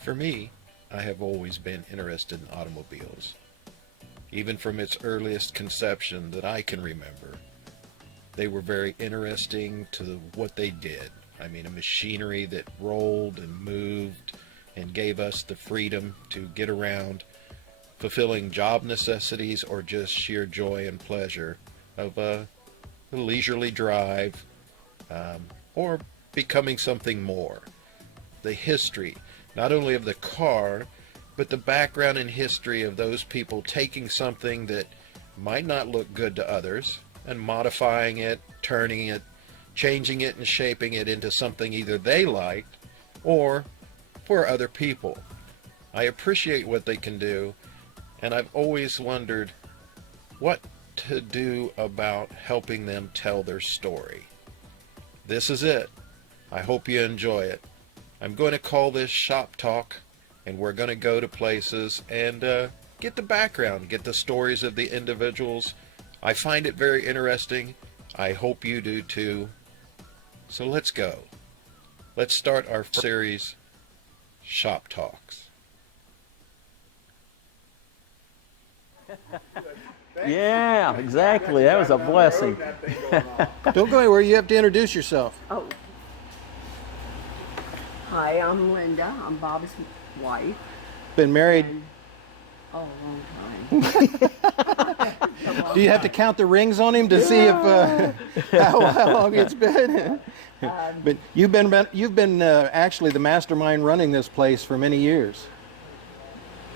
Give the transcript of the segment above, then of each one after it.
For me, I have always been interested in automobiles. Even from its earliest conception that I can remember, they were very interesting to what they did. I mean, a machinery that rolled and moved and gave us the freedom to get around, fulfilling job necessities or just sheer joy and pleasure of a leisurely drive, or becoming something more. The history, not only of the car, but the background and history of those people taking something that might not look good to others and modifying it, turning it, changing it and shaping it into something either they liked or for other people. I appreciate what they can do, and I've always wondered what to do about helping them tell their story. This is it. I hope you enjoy it. I'm going to call this Shop Talk, and we're going to go to places and get the background, get the stories of the individuals. I find it very interesting. I hope you do too. So let's go. Let's start our series, Shop Talks. Yeah, exactly. That was a blessing. Don't go anywhere. You have to introduce yourself. Oh. Hi, I'm Linda. I'm Bob's wife. Been married. Oh, a long time. Do you have to count the rings on him to see if how long it's been? But you've been actually the mastermind running this place for many years.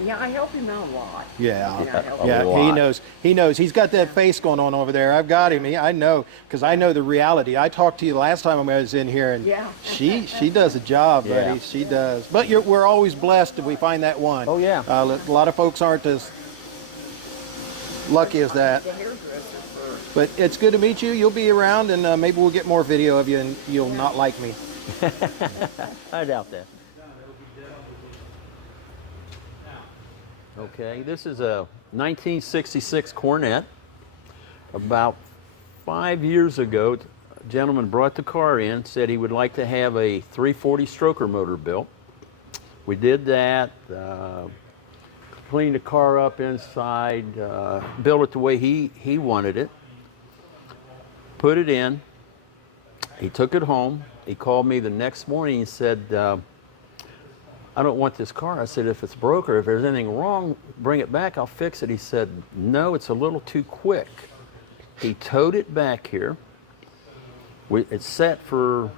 Yeah, I help him out a lot. Yeah, he knows. He's got that face going on over there. I've got him. I know, because I know the reality. I talked to you last time I was in here, and she does a job, buddy. Yeah. She does. But we're always blessed if we find that one. Oh, yeah. A lot of folks aren't as lucky as that. The hairdresser first. But it's good to meet you. You'll be around, and maybe we'll get more video of you, and you'll not like me. I doubt that. Okay, this is a 1966 Corvette. About 5 years ago, a gentleman brought the car in, said he would like to have a 340 stroker motor built. We did that, cleaned the car up inside, built it the way he wanted it, put it in. He took it home. He called me the next morning and said, I don't want this car. I said, if it's broke or if there's anything wrong, bring it back, I'll fix it. He said, no, it's a little too quick. He towed it back here. It's set for,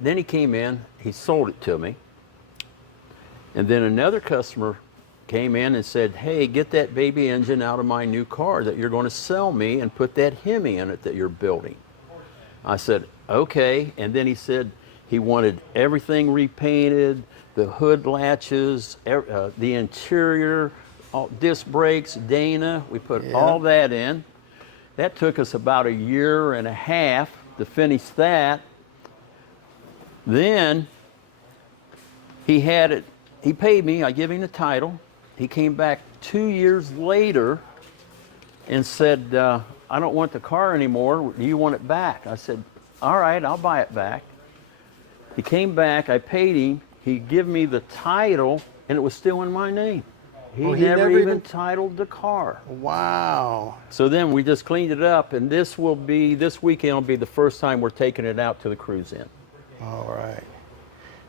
then he came in, he sold it to me. And then another customer came in and said, hey, get that baby engine out of my new car that you're going to sell me and put that Hemi in it that you're building. I said, okay. And then he said, he wanted everything repainted, the hood latches, the interior, disc brakes, Dana. We put all that in. That took us about 1.5 years to finish that. Then he had it, he paid me, I gave him the title. He came back 2 years later and said, I don't want the car anymore. Do you want it back? I said, all right, I'll buy it back. He came back, I paid him, he gave me the title, and it was still in my name. He never even titled the car. Wow. So then we just cleaned it up, and this weekend will be the first time we're taking it out to the cruise in. All right.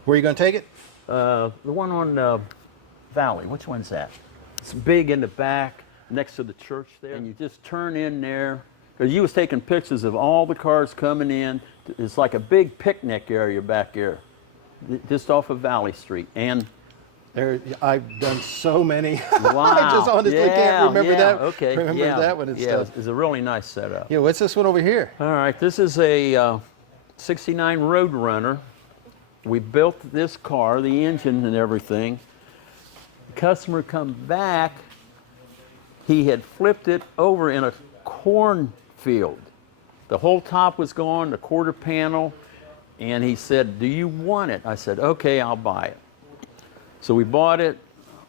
Where are you going to take it? The one on Valley, which one's that? It's big in the back, next to the church there. And you just turn in there, because you was taking pictures of all the cars coming in. It's like a big picnic area back there, just off of Valley Street. And I've done so many. wow. I just honestly can't remember that. Okay. Remember that one and stuff. It's a really nice setup. Yeah, what's this one over here? All right, this is a 69 Roadrunner. We built this car, the engine and everything. The customer come back. He had flipped it over in a cornfield. The whole top was gone, the quarter panel, and he said, do you want it? I said, okay, I'll buy it. So we bought it.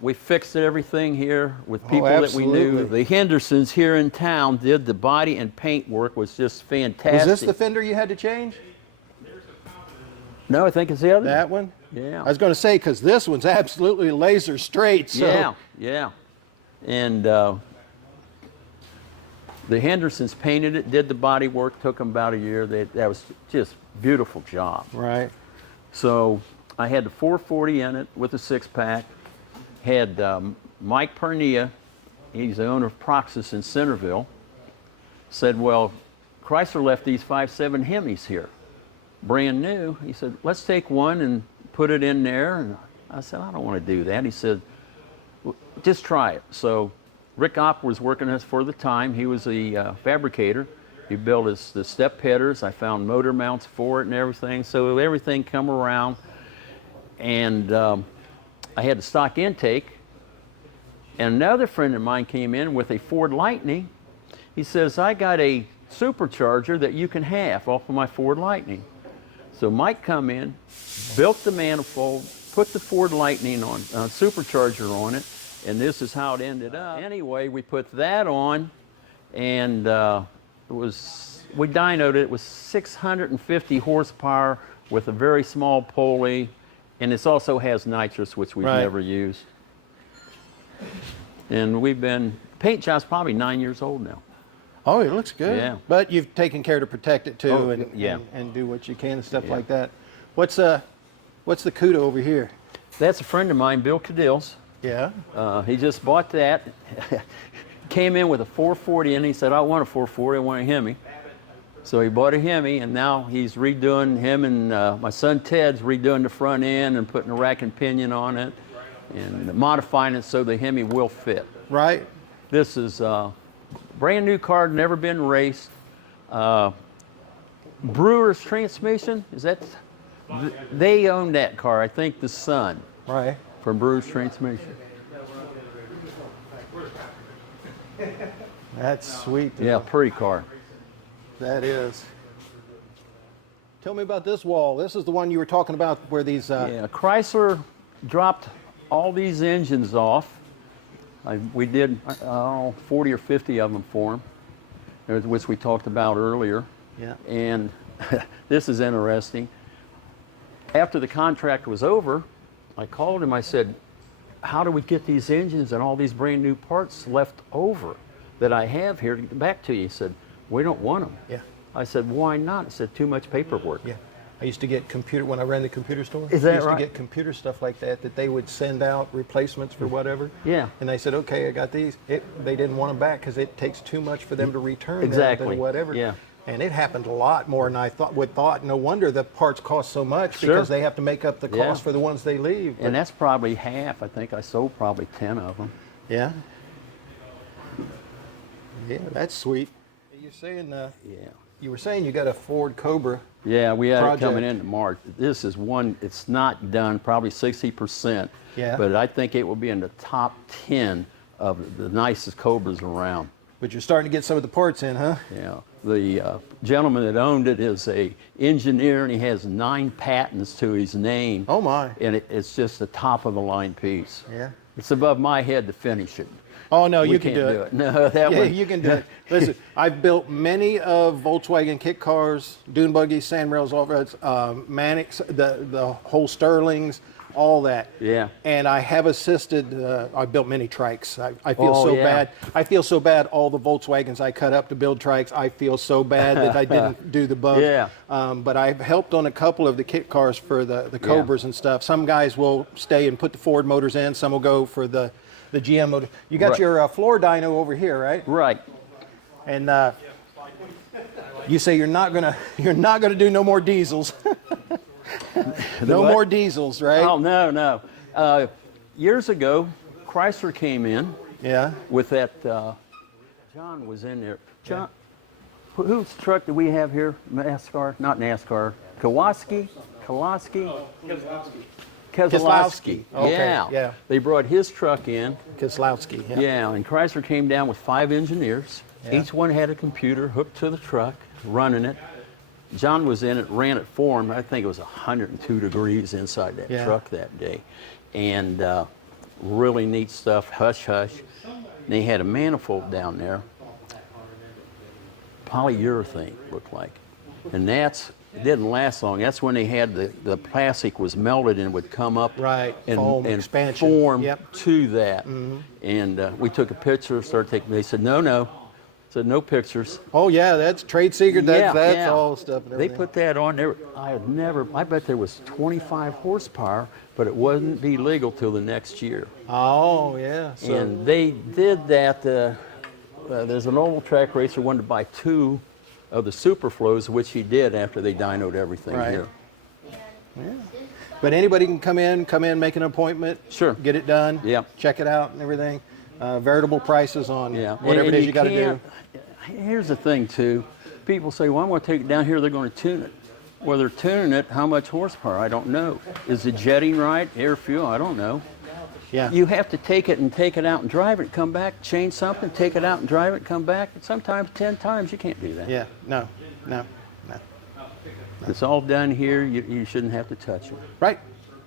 We fixed everything here with people that we knew. The Hendersons here in town did the body and paint work, was just fantastic. Was this the fender you had to change? No, I think it's the other That one. one? Yeah. I was going to say, because this one's absolutely laser straight. So. Yeah, yeah. And the Hendersons painted it, did the body work, took them about a year. That was just beautiful job. Right. So I had the 440 in it with a 6-pack. Had Mike Pernia, he's the owner of Proxys in Centerville, said, well, Chrysler left these 5.7 Hemis here, brand new. He said, let's take one and put it in there. And I said, I don't want to do that. He said, well, just try it. So Rick Opp was working us for the time. He was a fabricator. He built the step headers. I found motor mounts for it and everything. So everything come around. And I had the stock intake. And another friend of mine came in with a Ford Lightning. He says, I got a supercharger that you can have off of my Ford Lightning. So Mike come in, built the manifold, put the Ford Lightning on, supercharger on it, and this is how it ended up. Anyway, we put that on, and we dynoed it. It was 650 horsepower with a very small pulley, and it also has nitrous, which we've never used. And paint job's probably 9 years old now. Oh, it looks good. Yeah. But you've taken care to protect it too, Oh, and, yeah. and do what you can and stuff Yeah. like that. What's the CUDA over here? That's a friend of mine, Bill Cadill's. Yeah. He just bought that. Came in with a 440 and he said, I want a 440, I want a Hemi. So he bought a Hemi, and now he's redoing, him and my son Ted's redoing the front end and putting a rack and pinion on it and modifying it so the Hemi will fit. Right. This is brand new car, never been raced. Brewer's transmission, they own that car, I think the son Right. from Brewer's transmission. That's sweet. Yeah, pretty car. That is. Tell me about this wall. This is the one you were talking about where these... Yeah, Chrysler dropped all these engines off. We did 40 or 50 of them for them, which we talked about earlier. Yeah. And this is interesting. After the contract was over, I called him. I said, how do we get these engines and all these brand new parts left over that I have here to get back to you? He said, we don't want them. Yeah. I said, why not? He said, too much paperwork. Yeah. I used to get when I ran the computer store. Is that I used right? to get computer stuff like that they would send out replacements for whatever. Yeah. And they said, okay, I got these. They didn't want them back because it takes too much for them to return Exactly. them, whatever. Yeah. And it happened a lot more than I thought. No wonder the parts cost so much Sure. because they have to make up the cost Yeah. for the ones they leave. And that's probably half. I think I sold probably 10 of them. Yeah. Yeah, that's sweet. You're saying, Yeah. you were saying you got a Ford Cobra. Yeah, we had project. it coming into March. This is one, it's not done, probably 60%. Yeah. But I think it will be in the top 10 of the nicest Cobras around. But you're starting to get some of the parts in, huh? Yeah. The gentleman that owned it is a engineer, and he has 9 patents to his name. Oh my. And it's just the top of the line piece. Yeah. It's above my head to finish it. Oh no, We you can can't do it. No, that Yeah, one. you can do it. Listen, I've built many of Volkswagen kit cars, dune buggies, sandrails, off-roads, Manics, the whole Sterlings, all that. Yeah. And I have assisted. I built many trikes. I feel Oh, so yeah. bad. I feel so bad. All the Volkswagens I cut up to build trikes. I feel so bad that I didn't do the bug. Yeah. But I've helped on a couple of the kit cars for the Cobras and stuff. Some guys will stay and put the Ford motors in. Some will go for the GM motor. You got Right. your floor dyno over here, right? Right. And you say you're not gonna do no more diesels. No what? more diesels, right? Oh, no. Years ago, Chrysler came in Yeah. with that, John was in there. John, whose truck do we have here? NASCAR? Not NASCAR. Kowalski? Keselowski. Okay, Yeah. yeah. They brought his truck in. Keselowski. Yeah. Yeah, and Chrysler came down with 5 engineers. Yeah. Each one had a computer hooked to the truck, running it. John was in it, ran it for him. I think it was 102 degrees inside that Yeah. truck that day. And really neat stuff, hush hush. And they had a manifold down there, polyurethane looked like. And that's it didn't last long. That's when they had the plastic was melted and would come up Right, and, foam and expansion. form Yep. to that. And we took a picture, started taking, they said, no. Said, no pictures. Oh yeah, that's trade secret. That's Yeah. all stuff. And They everything. put that on there. I bet there was 25 horsepower, but it wouldn't be legal till the next year. Oh yeah. So And they did that. There's an old track racer wanted to buy 2 of the Superflows, which he did after they dynoed everything Right. here. but anybody can come in, make an appointment. Sure. Get it done. Yeah. Check it out and everything. Veritable prices on Yeah. whatever And it is you got to do. can't- Here's the thing, too. People say, well, I'm going to take it down here, they're going to tune it. Well, they're tuning it, how much horsepower? I don't know. Is the jetting right? Air fuel? I don't know. Yeah. You have to take it out and drive it, come back, change something, take it out and drive it, come back. And sometimes 10 times you can't do that. Yeah. No. It's all done here. You shouldn't have to touch it. Right.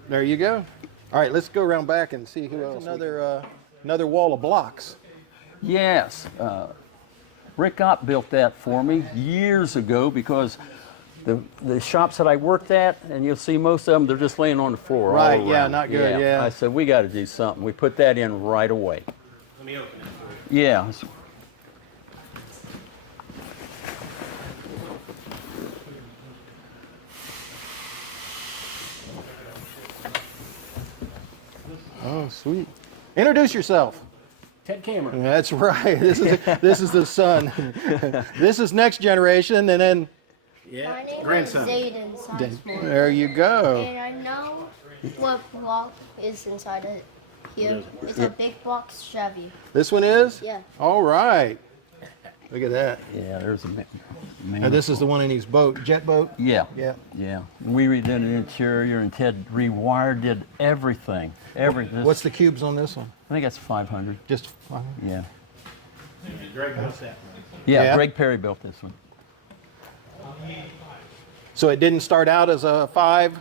There you go. All right. Let's go around back and see who else. Another wall of blocks. Yes. Rick Ott built that for me years ago because the shops that I worked at, and you'll see most of them, they're just laying on the floor. all Right, yeah, around. not good, yeah. I said, we got to do something. We put that in right away. Let me open it for you. Yeah. Oh, sweet. Introduce yourself. Ted Kammer. That's right. This is the son. This is next generation, and then My name grandson. is Zayden Sizemore, there you go. and I know what block is inside of here. It's a big box Chevy. This one is? Yeah. All right. Look at that. Yeah, there's a man. Now, this is the one in his boat, jet boat. Yeah. Yeah. Yeah. We redid an interior, and Ted rewired, did everything. Everything. What's the cubes on this one? I think that's 500. Just Yeah. Greg built that. Yeah, Yeah. Greg Perry built this one. so it didn't start out as a 5.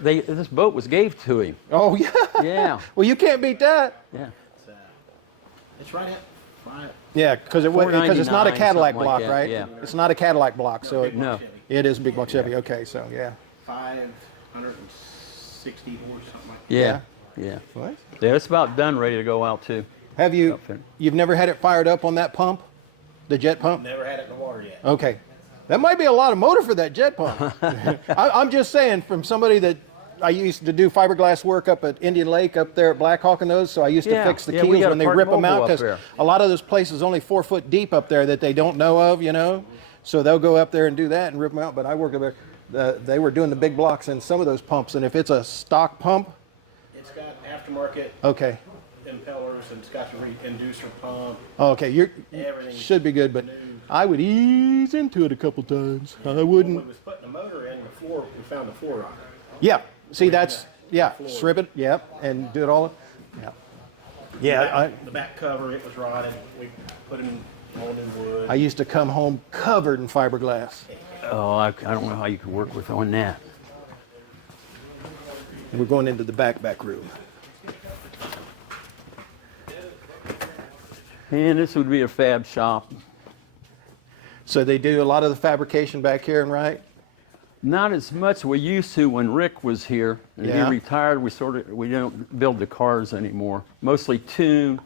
This boat was gave to him. Oh yeah. Yeah. Well, you can't beat that. Yeah. It's right at 5. Yeah, because it's not a $499, Cadillac something like block, that, right? yeah. It's not a Cadillac block, so No. it is a big block Chevy. Okay, so yeah. 560 horse, something like that. Yeah. Yeah. What? Yeah, it's about done, ready to go out too. Have Outfit. you've never had it fired up on that pump, the jet pump? Never had it in the water yet. Okay, that might be a lot of motor for that jet pump. I'm just saying, from somebody that I used to do fiberglass work up at Indian Lake up there at Black Hawk and those, so I used to Yeah, fix the yeah, we keels got a when they Park rip them out Mobile up because there. a lot of those places only 4 foot deep up there that they don't know of, you know. So they'll go up there and do that and rip them out. But I worked up there. They were doing the big blocks in some of those pumps, and if it's a stock pump, It's got aftermarket okay, impellers and it's got the inducer pump. okay, you Everything should be good. But I would ease into it a couple times. I When wouldn't. we was putting the motor in the floor, we found the floor rocker. Yeah. See, that's strip it. Yep, and do it all. Yeah. Yeah. The back cover, it was rotted. We put in all new wood. I used to come home covered in fiberglass. Oh, I don't know how you could work with on that. We're going into the back room. And this would be a fab shop. So they do a lot of the fabrication back here, and right? Not as much we used to when Rick was here. And Yeah. he retired, we don't build the cars anymore. Mostly tune,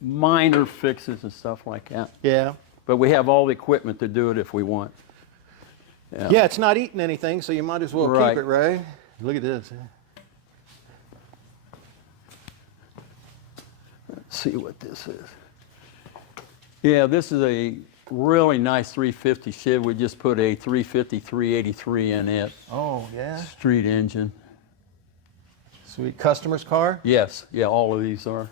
minor fixes and stuff like that. Yeah. But we have all the equipment to do it if we want. Yeah, it's not eating anything, so you might as well Right. keep it, right? Look at this. Let's see what this is. Yeah, this is a really nice 350 Chevy. We just put a 350 383 in it. Oh, yeah. Street engine. Sweet. Customer's car? Yes, yeah, all of these are.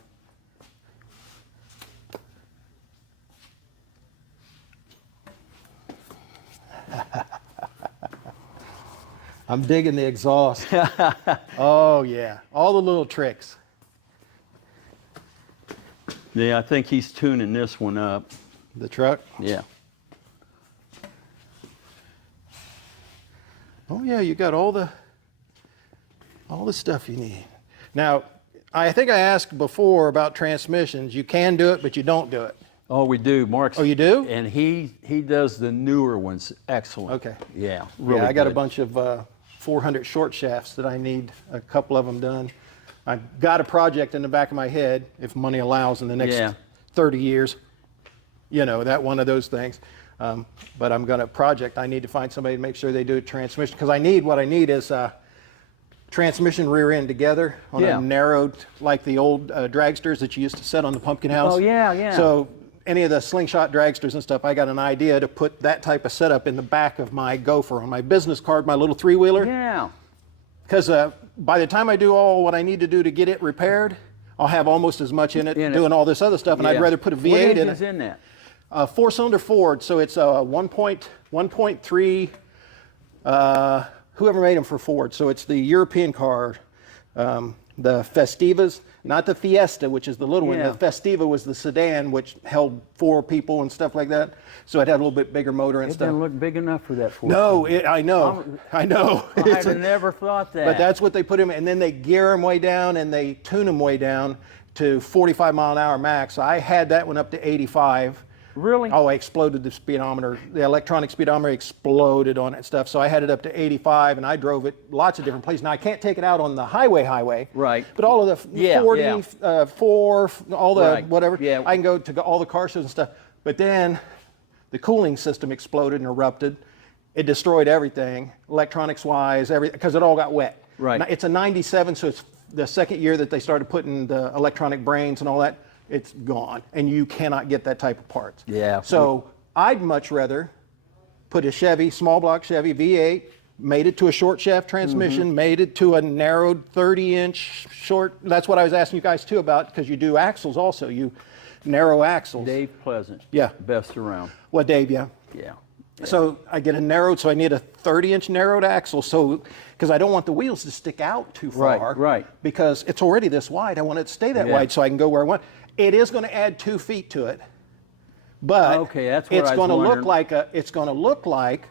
I'm digging the exhaust. Oh, yeah. All the little tricks. Yeah, I think he's tuning this one up. The truck? Yeah. Oh, yeah, you got all the stuff you need. Now, I think I asked before about transmissions. You can do it, but you don't do it. Oh, we do. Mark's. Oh, you do? And he does the newer ones. Excellent. Okay. Yeah. Really Yeah, I got a good. bunch of 400 short shafts that I need a couple of them done. I've got a project in the back of my head, if money allows, in the next Yeah. 30 years. You know, that one of those things. But I'm going to project. I need to find somebody to make sure they do a transmission, because what I need is transmission rear end together on Yeah. a narrowed, like the old dragsters that you used to set on the pumpkin house. Oh, yeah, yeah. So any of the slingshot dragsters and stuff, I got an idea to put that type of setup in the back of my Gopher on my business card, my little three-wheeler. Yeah. Because by the time I do all what I need to do to get it repaired, I'll have almost as much in it doing all this other stuff, and I'd Yeah. rather put a What V8 in engine's it. in that? Four-cylinder Ford, so it's a 1.3. Whoever made them for Ford, so it's the European car, the Festivas, not the Fiesta, which is the little Yeah. one. The Festiva was the sedan, which held 4 people and stuff like that. So it had a little bit bigger motor and It stuff. doesn't look big enough for that Ford. No, I know. I'd have never thought that. But that's what they put him in, and then they gear him way down and they tune him way down to 45 mile an hour max. So I had that one up to 85. Really? Oh, I exploded the speedometer. The electronic speedometer exploded on it and stuff. So I had it up to 85, and I drove it lots of different places. Now I can't take it out on the highway. Right. But all of the Yeah, 40, yeah. 4, all the Right. whatever. Yeah. I can go to all the car shows and stuff. But then the cooling system exploded and erupted. It destroyed everything, electronics-wise, everything, because it all got wet. Right. Now, it's a 97, so it's the second year that they started putting the electronic brains and all that. It's gone, and you cannot get that type of parts. Yeah. So I'd much rather put a Chevy, small block Chevy V8, made it to a short shaft transmission, made it to a narrowed 30-inch short. That's what I was asking you guys too about, because you do axles also. You narrow axles. Dave Pleasant. Yeah. Best around. Well, Dave, yeah. Yeah. So I get a narrowed, so I need a 30-inch narrowed axle, so because I don't want the wheels to stick out too far. Right. Because it's already this wide. I want it to stay that Yeah. wide so I can go where I want. It is going to add 2 feet to it, but Okay, that's what it's I was going to look wondering. like it's going to look like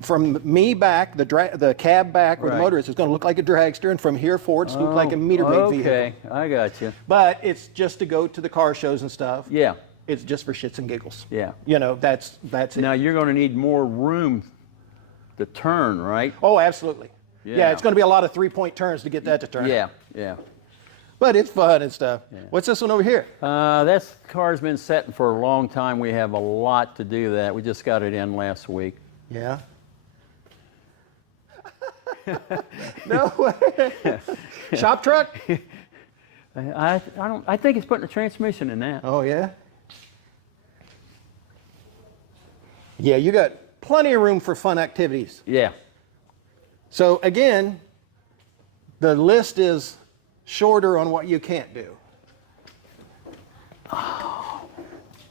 from me back, the cab back where the Right. motor is, it's going to look like a dragster, and from here forward, it's going to look like a meter-made vehicle. Okay, I got you. But it's just to go to the car shows and stuff. Yeah. It's just for shits and giggles. Yeah. You know, that's it. Now you're going to need more room to turn, right? Oh, absolutely. Yeah, Yeah. it's going to be a lot of 3-point turns to get that to turn. Yeah, yeah. But it's fun and stuff. What's this one over here? That car's been setting for a long time. We have a lot to do that. We just got it in last week. Yeah. No way. Shop truck? I think it's putting a transmission in that. Oh, yeah? Yeah, you got plenty of room for fun activities. Yeah. So again, the list is shorter on what you can't do.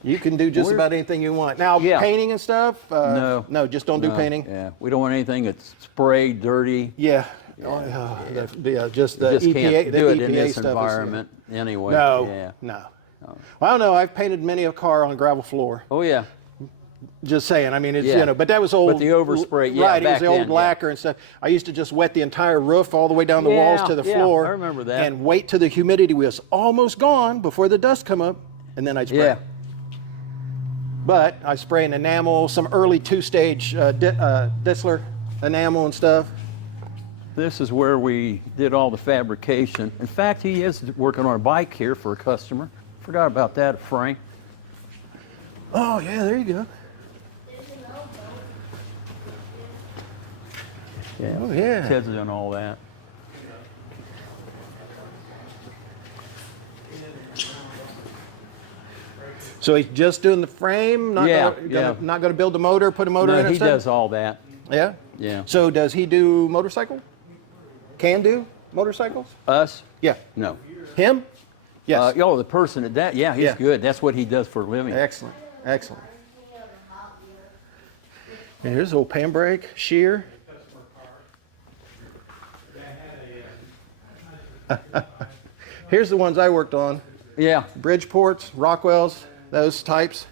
You can do just about anything you want. Now, Yeah. painting and stuff? No. No, just don't do No, painting? Yeah. We don't want anything that's sprayed, dirty. Yeah. Just the Just EPA, can't the do it EPA in this stuff is, environment anyway. no, Yeah. no. Well, no, I've painted many a car on gravel floor. Oh yeah. Just saying. I mean, it's Yeah. but that was old. With the overspray, yeah, right? It was back the old then, yeah. lacquer and stuff. I used to just wet the entire roof all the way down the walls Yeah, to the yeah, floor. I remember that. And wait till the humidity was almost gone before the dust come up, and then I'd spray. Yeah. But I spray an enamel, some early 2-stage Distler enamel and stuff. This is where we did all the fabrication. In fact, he is working on a bike here for a customer. Forgot about that, Frank. Oh yeah, there you go. Yeah. Oh yeah. Ted's done all that. So he's just doing the frame, not Yeah, gonna, yeah. not going to build the motor, put a motor in No, and he stuff? does all that. Yeah? Yeah. So does he do motorcycle? Can do motorcycles? Us? Yeah. No. Him? Yes. Oh, the person at that, yeah, he's Yeah. good. That's what he does for a living. Excellent. Excellent. And here's a little pan brake, shear. Here's the ones I worked on. Yeah. Bridgeports, Rockwells, those types.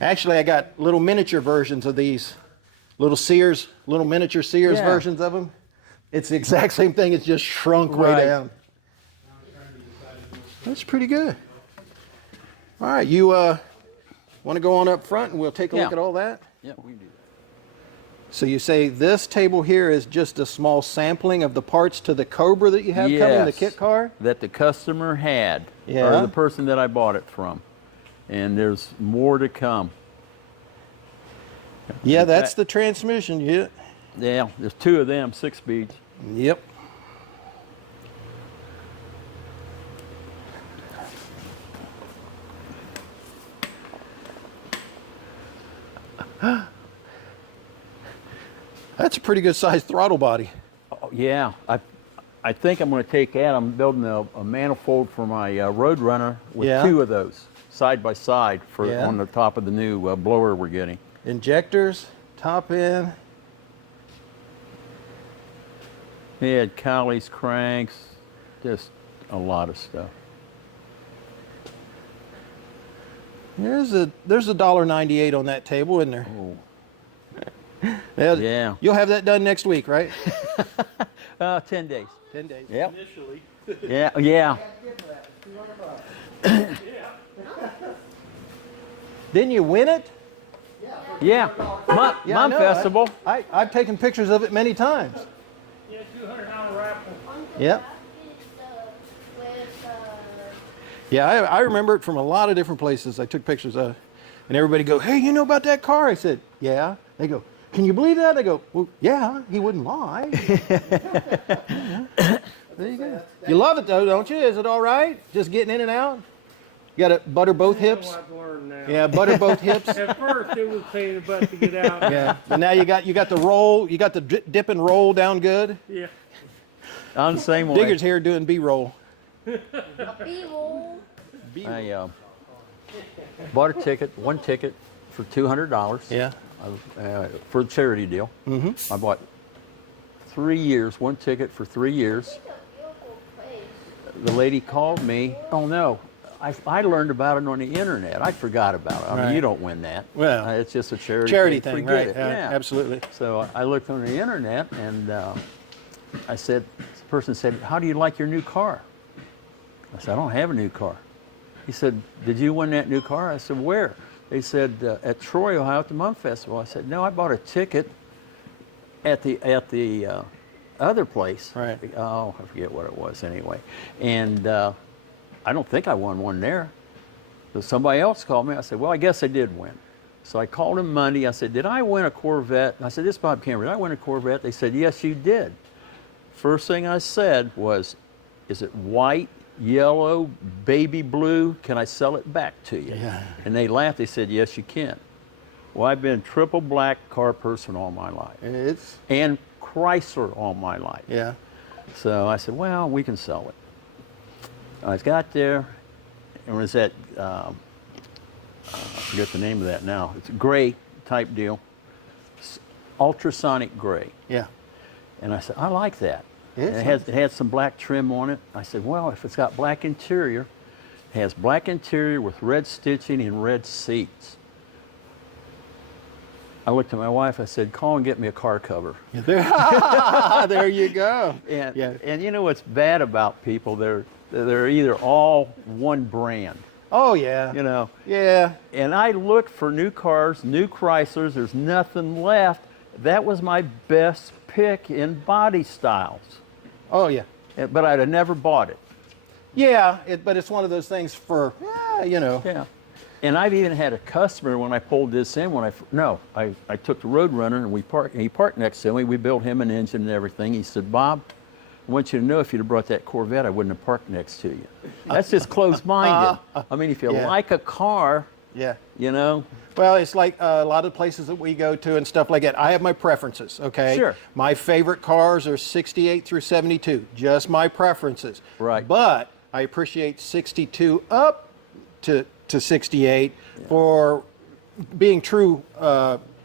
Actually, I got little miniature versions of these. Little Sears, little miniature Sears Yeah. versions of them. It's the exact same thing, it's just shrunk way Right. down. That's pretty good. All right, you want to go on up front and we'll take a look Yeah. at all that? Yeah, we can do that. So you say this table here is just a small sampling of the parts to the Cobra that you have coming in the kit car? That the customer had, Yeah. or the person that I bought it from. And there's more to come. Yeah, In that's fact- the transmission. Yeah. Yeah, there's 2 of them, 6 speeds. Yep. That's a pretty good sized throttle body. Oh, yeah, I think I'm going to take that. I'm building a manifold for my Roadrunner with Yeah. 2 of those side by side for Yeah. on the top of the new blower we're getting. Injectors, top end. He had cowlies, cranks, just a lot of stuff. There's a $1.98 on that table, isn't there? Oh. Yeah. You'll have that done next week, right? 10 days. 10 days. Yep. Initially. Yeah, yeah. Didn't you win it? Yeah. Mum Yeah, I know. Festival. I've taken pictures of it many times. Yeah, $200 raffle. Yep. Yeah, I remember it from a lot of different places I took pictures of. And everybody go, hey, you know about that car? I said, yeah. They go, can you believe that? I go, well, yeah, he wouldn't lie. There you go. You love it though, don't you? Is it all right? Just getting in and out? You got to butter both hips? I've learned now. Yeah, butter both hips. At first, it was a pain in the butt to get out. Yeah. And now you got the roll, you got the dip and roll down good. Yeah. On the same way. Digger's here doing B-roll. I bought a ticket, 1 ticket for $200. Yeah. For a charity deal. Mm-hmm. I bought 3 years, 1 ticket for 3 years. The lady called me. Oh no, I learned about it on the internet. I forgot about it. I mean, Right. you don't win that. Well, It's just a charity thing, Forget right? it. Yeah, absolutely. So I looked on the internet and I said, the person said, how do you like your new car? I said, I don't have a new car. He said, did you win that new car? I said, where? They said, at Troy, Ohio, at the Mum Festival. I said, no, I bought a ticket at the other place. Right. Oh, I forget what it was anyway. And I don't think I won one there. So somebody else called me. I said, well, I guess I did win. So I called him Monday. I said, did I win a Corvette? I said, this is Bob Cameron. Did I win a Corvette? They said, yes, you did. First thing I said was, is it white, yellow, baby blue? Can I sell it back to you? Yeah. And they laughed. They said, yes, you can. Well, I've been triple black car person all my life It's, and Chrysler all my life. yeah. So I said, well, we can sell it. I got there and was at, I forget the name of that now. It's a gray type deal, ultrasonic gray. Yeah. And I said, I like that. It's And it had some black trim on it. I said, well, if it's got black interior, it has black interior with red stitching and red seats. I looked at my wife, I said, call and get me a car cover. There you go. And, Yeah. and you know what's bad about people? They're either all one brand, Oh, yeah. you know. Yeah. And I looked for new cars, new Chryslers. There's nothing left. That was my best pick in body styles. Oh, yeah. But I'd have never bought it. Yeah, but it's one of those things for, you know. Yeah. And I've even had a customer when I pulled this in. I took the Roadrunner and he parked next to me. We built him an engine and everything. He said, Bob, I want you to know if you'd have brought that Corvette, I wouldn't have parked next to you. That's just closed-minded. I mean, if you Yeah. like a car, Yeah. you know. Well, it's like a lot of places that we go to and stuff like that. I have my preferences, okay? Sure. My favorite cars are 68 through 72, just my preferences. Right. But I appreciate 62 up to 68 for being true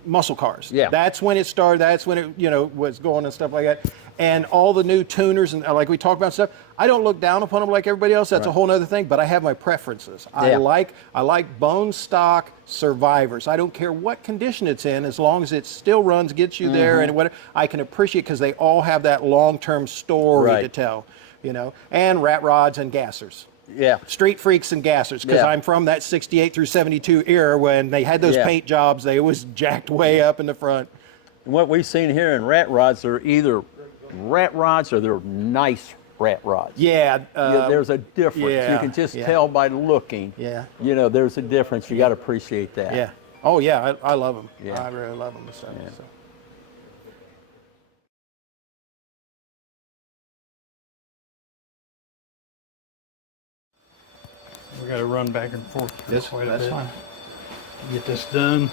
muscle cars. Yeah. That's when it started. That's when it, was going and stuff like that. And all the new tuners and like we talk about stuff, I don't look down upon them like everybody else. That's a whole other thing. But I have my preferences. Yeah. I like bone stock Survivors. I don't care what condition it's in, as long as it still runs, gets you there, and whatever. I can appreciate because they all have that long-term story Right. to tell, and rat rods and gassers. Yeah. street freaks and gassers, because Yeah. I'm from that 68 through 72 era when they had those Yeah. paint jobs. They was jacked way up in the front. And what we've seen here in rat rods, they're either rat rods or they're nice rat rods. Yeah. Yeah, there's a difference. You yeah, can just yeah. tell by looking. Yeah. You know, there's a difference. You got to appreciate that. Yeah. Oh yeah, I love them. Yeah. I really love them. So, Yeah. so. We got to run back and forth here This, quite a that's bit. fine. Get this done.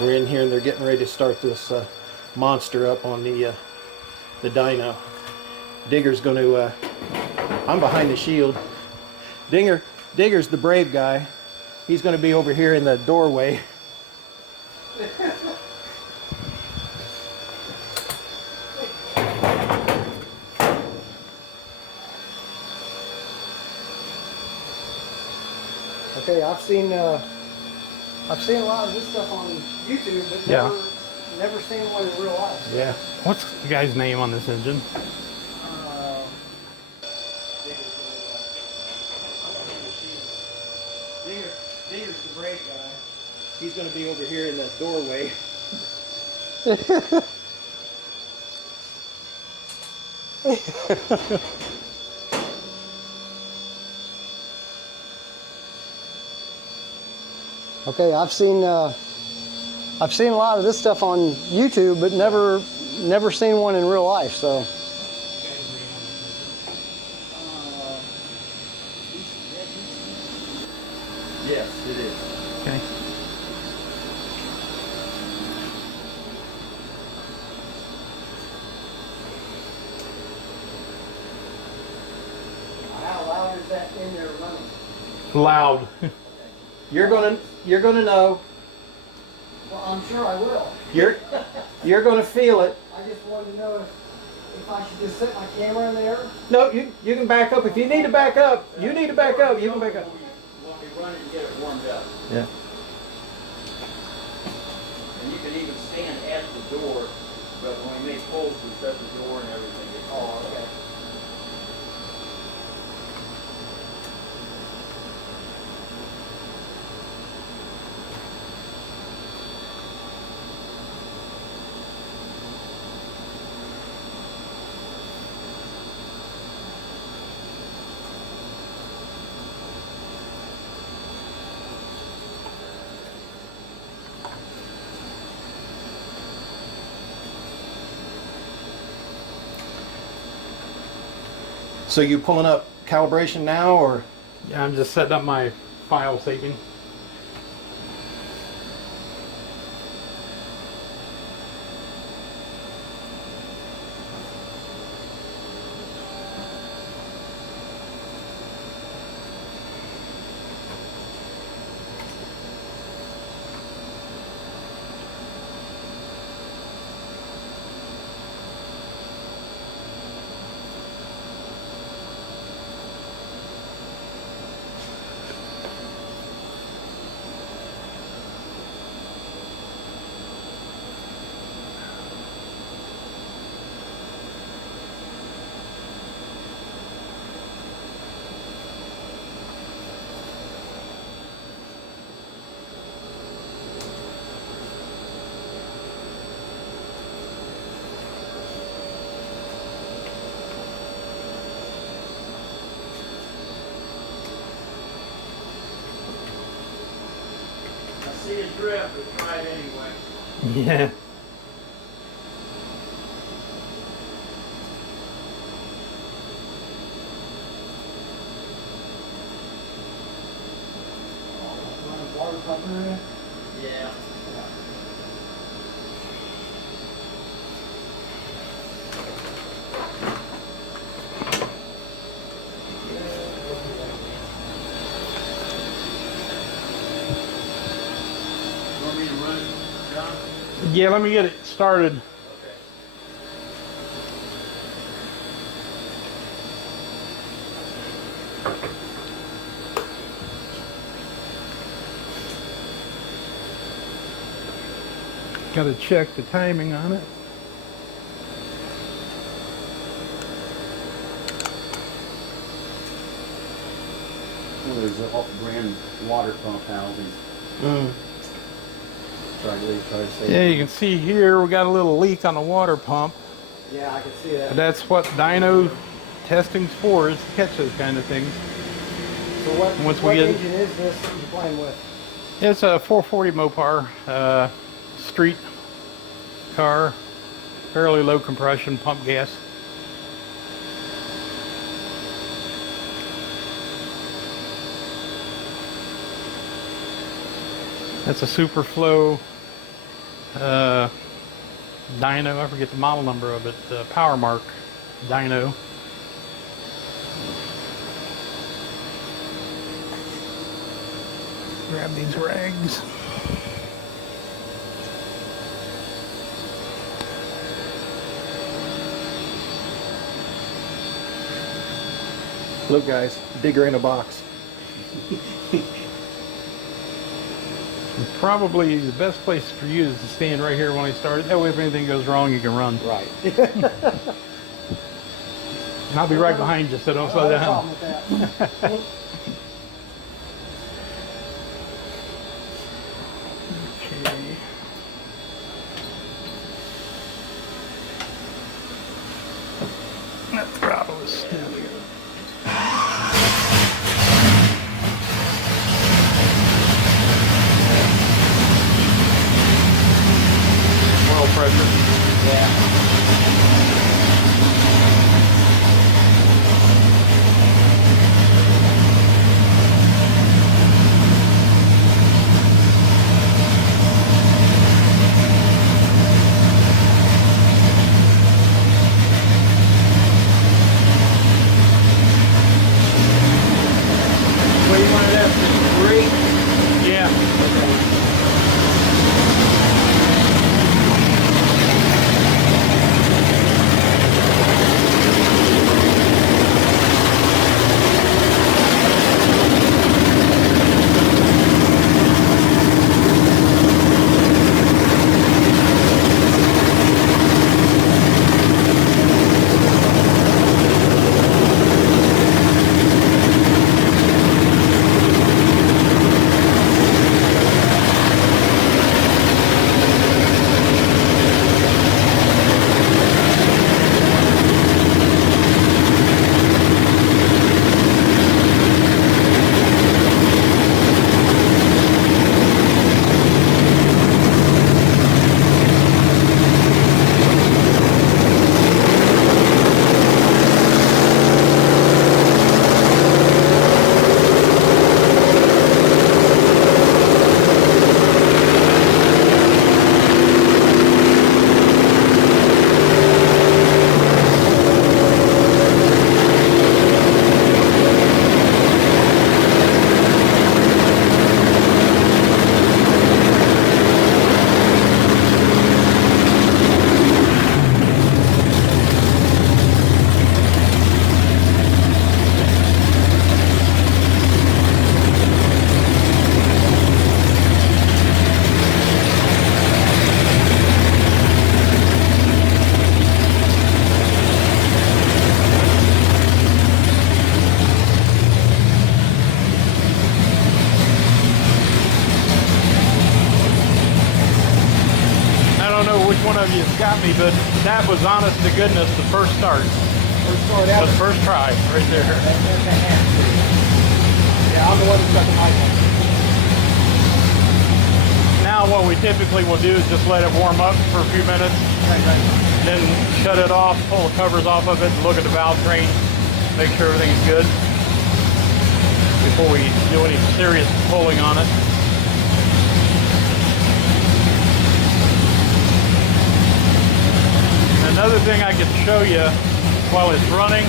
We're in here and they're getting ready to start this monster up on the dyno. Digger's going to. I'm behind the shield. Digger's the brave guy. He's going to be over here in the doorway. Okay, I've seen a lot of this stuff on YouTube, but Yeah. never seen one in real life. Yeah. What's the guy's name on this engine? Digger's the brave guy. He's going to be over here in the doorway. Okay, I've seen a lot of this stuff on YouTube, but never seen one in real life. So Yes, it is. Okay. How loud is that in there running? Loud. You're gonna know. well, I'm sure I will. You're gonna feel it. I just wanted to know if I should just set my camera in there. No, you can back up. If you need to back up, you need to back up. You can back up. When we run it and get it warmed up. Yeah. And you can even stand at the door, but when we make pulls, we shut the door and everything. Oh, okay. So you pulling up calibration now, or? Yeah, I'm just setting up my file saving. I see a drip, but try it anyway. Yeah. Water pump area. Yeah. You want me to run it, John? Yeah, let me get it started. Okay. Got to check the timing on it. One of those grand water pump housings. Try to say. Yeah, you can see here we got a little leak on the water pump. Yeah, I can see that. That's what dyno testing's for, is to catch those kind of things. So what, Once we what get- engine is this that you're playing with? It's a 440 Mopar street car, fairly low compression, pump gas. That's a Superflow dyno. I forget the model number of it. Power Mark dyno. Grab these rags. Look, guys, digger in a box. Probably the best place for you is to stand right here when I start. That way if anything goes wrong, you can run. Right. And I'll be right behind you, so don't slow No down. problem with that. Okay. That throttle is stiff. Oil pressure. Yeah. What do you want it at? 3? Yeah. one of you got me, but that was honest to goodness the first start. The first try, right there. Yeah, I'm the one who got the mic. Now what we typically will do is just let it warm up for a few minutes, then shut it off, pull the covers off of it, and look at the valve train, make sure everything's good before we do any serious pulling on it. Another thing I can show you while it's running.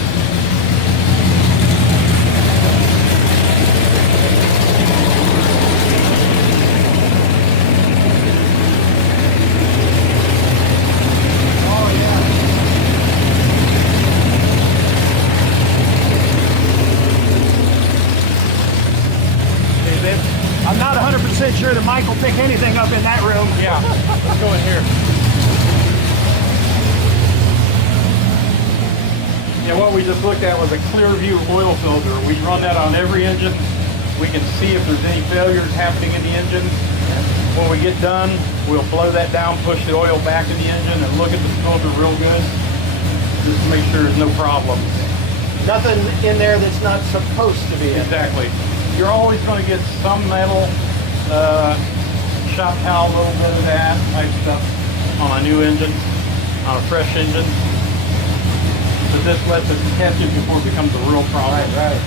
I'm not 100% sure the mic will pick anything up in that room. Yeah, let's go in here. Yeah, what we just looked at was a clear view oil filter. We run that on every engine We can see if there's any failures happening in the engine. When we get done, we'll blow that down, push the oil back in the engine, and look at the filter real good, just to make sure there's no problems. Nothing in there that's not supposed to be in. Exactly. You're always going to get some metal, shop towel, a little bit of that type stuff on a new engine, on a fresh engine. But this lets us catch it before it becomes a real problem. Right.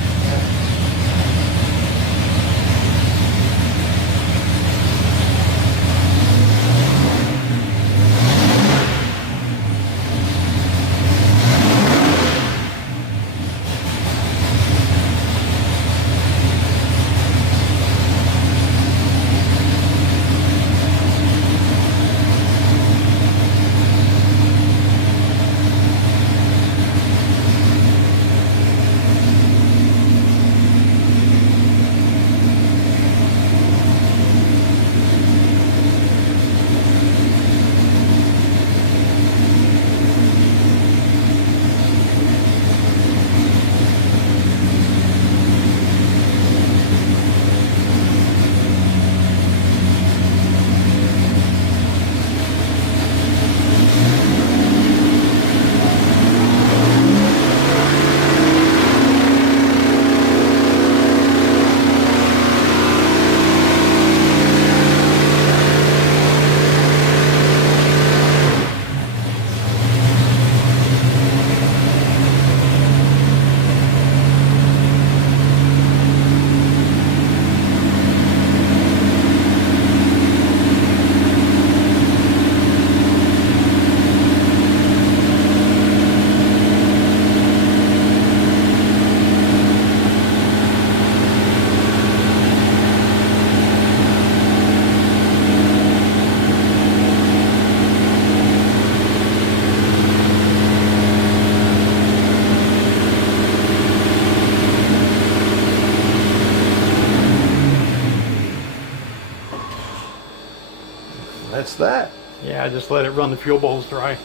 That's that. Yeah, just let it run the fuel bowls dry.